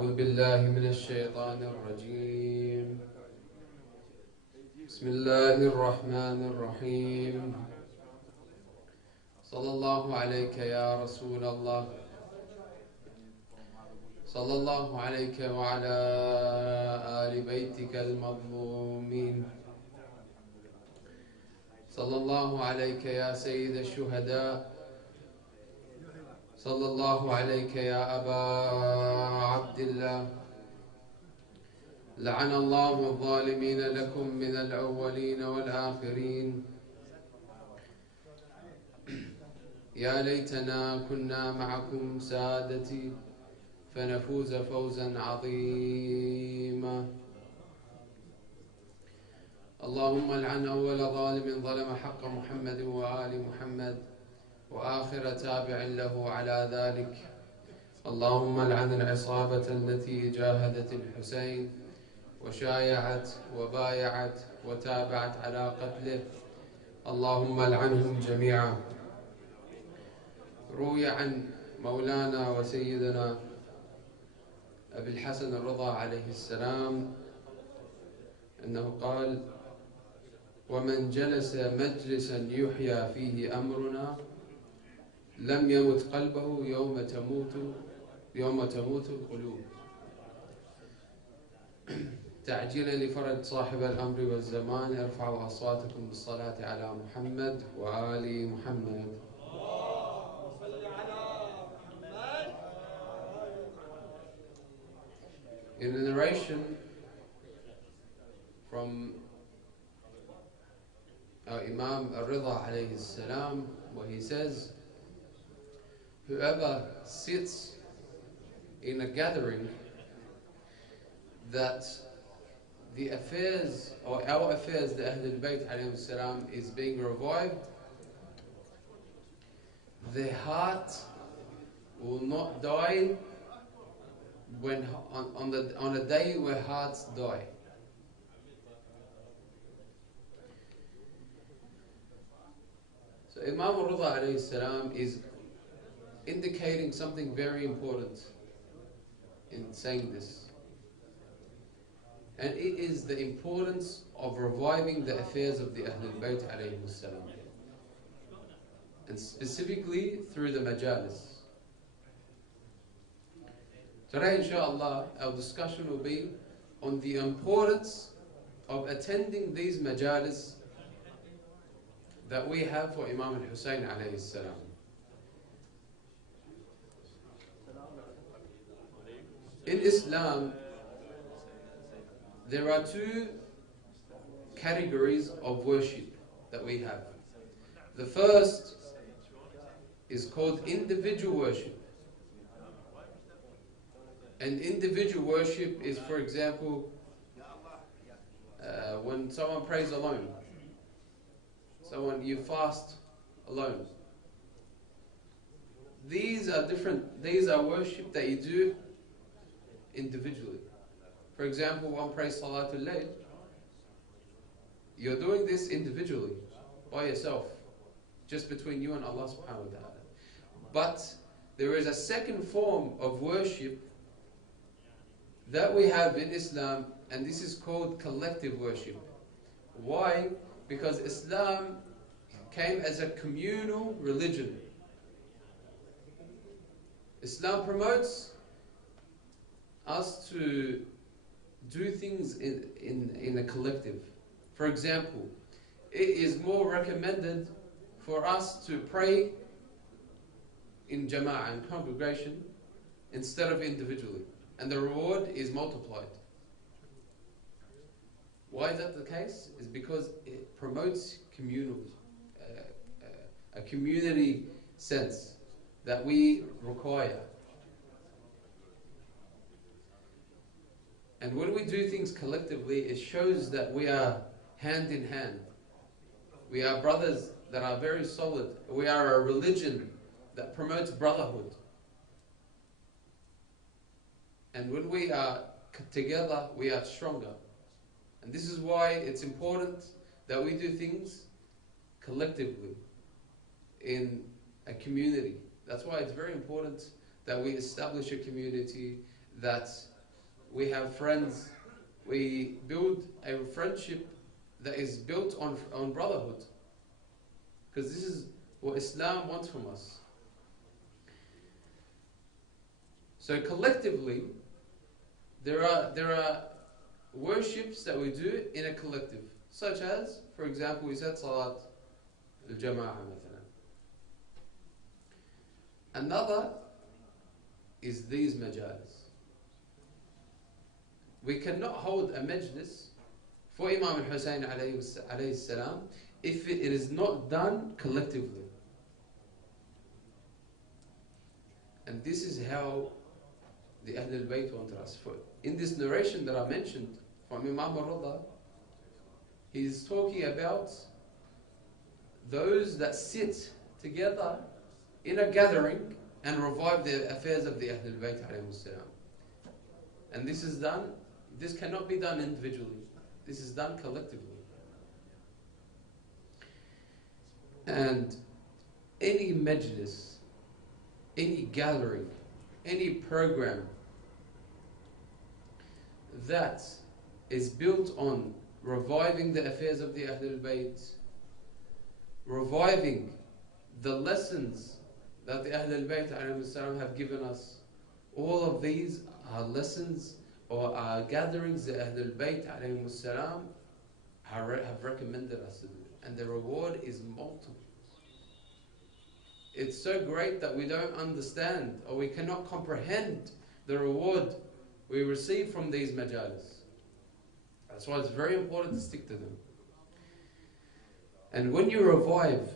أعوذ بالله من الشيطان الرجيم. بسم الله الرحمن الرحيم. صلى الله عليك يا رسول الله، صلى الله عليك وعلى آل بيتك المظلومين، صلى الله عليك يا سيد الشهداء، صلى الله عليك يا أبا عبد الله. لعن الله الظالمين لكم من الأولين والآخرين. يا ليتنا كنا معكم سادتي فنفوز فوزا عظيما. اللهم العن أول ظالم ظلم حق محمد وآل محمد وآخر تابع له على ذلك. اللهم العن العصابة التي جاهدت الحسين وشايعت وبايعت وتابعت على قتله. اللهم العنهم جميعا. روي عن مولانا وسيدنا أبي الحسن الرضا عليه السلام أنه قال: ومن جلس مجلسا يحيى فيه أمرنا لم يمت قلبه يوم تموت القلوب. تعجيلا لفرج صاحب الأمر والزمان، ارفعوا أصواتكم بالصلاة على محمد وآل محمد. In a narration from our Imam al-Rida alayhi salam, where he says, whoever sits in a gathering that the affairs or our affairs, the Ahl al-Bayt alayhi salam, is being revived, their heart will not die when on a day where hearts die. So Imam al-Rida alayhi salam is indicating something very important in saying this. And it is the importance of reviving the affairs of the Ahl al-Bayt alayhi salam. And specifically through the majalis. Today, inshallah, our discussion will be on the importance of attending these majalis that we have for Imam al-Hussein alayhi salam. In Islam, there are two categories of worship that we have. The first is called individual worship. And individual worship is, for example, when someone prays alone. You fast alone. These are different. These are worship that you do individually. For example, one prays Salatul Layl. You're doing this individually, by yourself, just between you and Allah subhanahu wa ta'ala. But there is a second form of worship that we have in Islam, and this is called collective worship. Why? Because Islam came as a communal religion. Islam promotes us to do things in a collective. For example, it is more recommended for us to pray in jama'ah, in congregation, instead of individually. And the reward is multiplied. Why is that the case? Is because it promotes a community sense that we require. And when we do things collectively, it shows that we are hand in hand. We are brothers that are very solid. We are a religion that promotes brotherhood. And when we are together, we are stronger. And this is why it's important that we do things collectively in a community. That's why it's very important that we establish a community that we have friends, we build a friendship that is built on brotherhood. Because this is what Islam wants from us. So collectively, there are worships that we do in a collective, such as, for example, we said Salat al-Jama'ah. Another is these majalis. We cannot hold a majlis for Imam al-Hussein alayhi salam if it is not done collectively. And this is how the Ahl al-Bayt want us. In this narration that I mentioned from Imam al-Rada, he's talking about those that sit together in a gathering and revive the affairs of the Ahl al-Bayt alayhi salam. And this cannot be done individually. This is done collectively. And any majlis, any gathering, any program that is built on reviving the affairs of the Ahl al-Bayt, reviving the lessons that the Ahl al-Bayt have given us, all of these are lessons or are gatherings that Ahl al-Bayt have recommended us to do. And the reward is multiple. It's so great that we don't understand or we cannot comprehend the reward we receive from these majalis. That's why it's very important to stick to them. And when you revive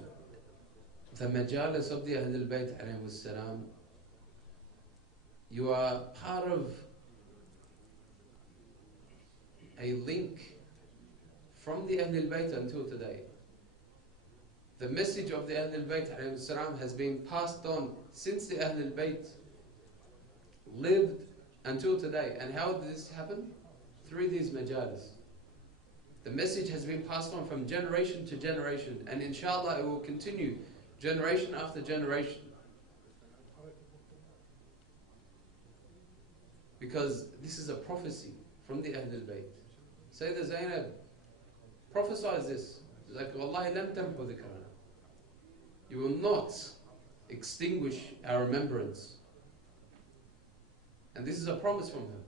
the majalis of the Ahl al-Bayt alayhi salam, you are part of a link from the Ahl al-Bayt until today. The message of the Ahl al-Bayt alayhi salam has been passed on since the Ahl al-Bayt lived until today. And how did this happen? Through these majalis. The message has been passed on from generation to generation, and inshallah it will continue generation after generation. Because this is a prophecy from the Ahl al-Bayt. Sayyidah Zainab prophesies this. Like, Wallahi lam tamhu dhikrana. You will not extinguish our remembrance. And this is a promise from her.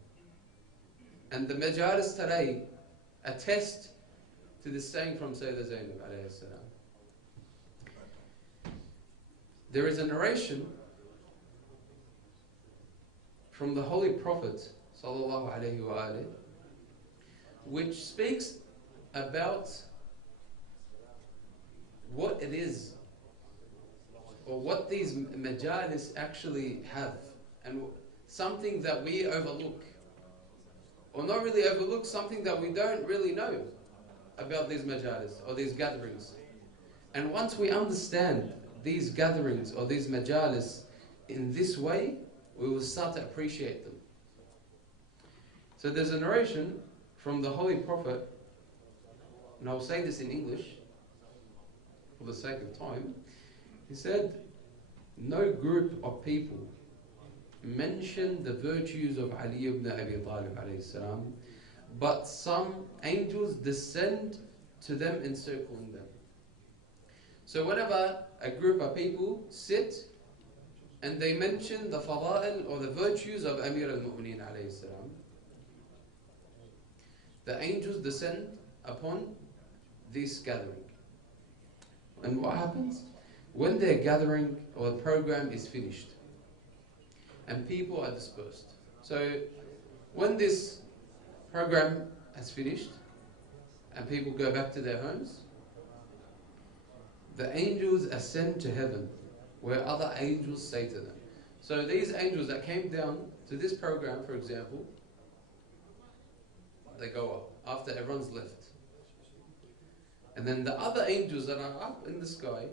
And the majalis today attest to this saying from Sayyidah Zainab alayhi salam. There is a narration from the Holy Prophet sallallahu alayhi wa alayhi, which speaks about what it is, or what these majalis actually have, and something that we overlook, or not really overlook, something that we don't really know about these majalis or these gatherings. And once we understand these gatherings or these majalis in this way, we will start to appreciate them. So there's a narration from the Holy Prophet, and I'll say this in English for the sake of time. He said, no group of people mention the virtues of Ali ibn Abi Talib alayhi salam, but some angels descend to them encircling them. So whenever a group of people sit and they mention the fada'il or the virtues of Amir al-Mu'mineen alayhi salam, the angels descend upon this gathering. And what happens? When their gathering or the program is finished and people are dispersed. So when this program has finished and people go back to their homes, the angels ascend to heaven where other angels say to them. So these angels that came down to this program, for example, they go up after everyone's left. And then the other angels that are up in the sky,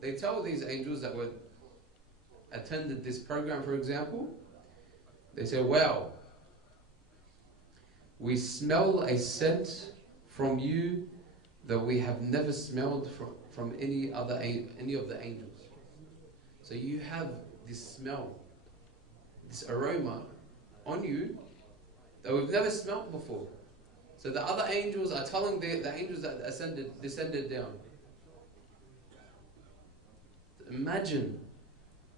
they tell these angels that were attended this program, for example, they say, wow, we smell a scent from you that we have never smelled from any of the angels. So you have this smell, this aroma on you that we've never smelt before. So the other angels are telling the angels that descended down. Imagine